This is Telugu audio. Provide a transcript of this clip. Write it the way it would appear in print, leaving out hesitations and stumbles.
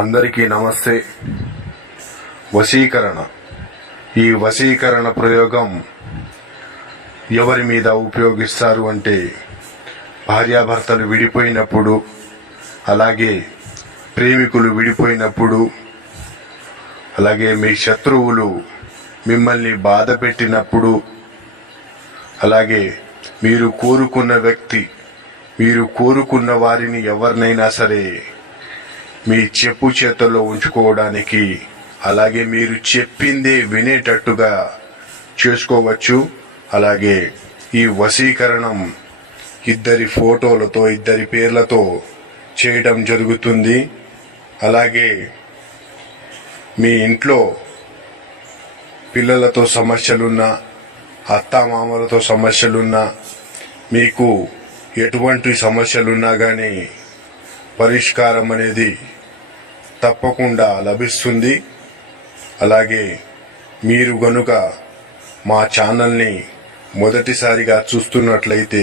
అందరికీ నమస్తే. వశీకరణ. ఈ వశీకరణ ప్రయోగం ఎవరి మీద ఉపయోగిస్తారు అంటే భార్యాభర్తలు విడిపోయినప్పుడు, అలాగే ప్రేమికులు విడిపోయినప్పుడు, అలాగే మీ శత్రువులు మిమ్మల్ని బాధ పెట్టినప్పుడు, అలాగే మీరు కోరుకున్న వ్యక్తి, మీరు కోరుకున్న వారిని ఎవరినైనా సరే మీ చెప్పు చేతుల్లో ఉంచుకోవడానికి, అలాగే మీరు చెప్పిందే వినేటట్టుగా చేసుకోవచ్చు. అలాగే ఈ వశీకరణం ఇద్దరి ఫోటోలతో, ఇద్దరి పేర్లతో చేయడం జరుగుతుంది. అలాగే మీ ఇంట్లో పిల్లలతో సమస్యలున్నా, అత్తామామలతో సమస్యలున్నా, మీకు ఎటువంటి సమస్యలున్నా కానీ పరిష్కారం అనేది తప్పకుండా లభిస్తుంది. అలాగే మీరు గనుక మా ఛానల్ని మొదటిసారిగా చూస్తున్నట్లయితే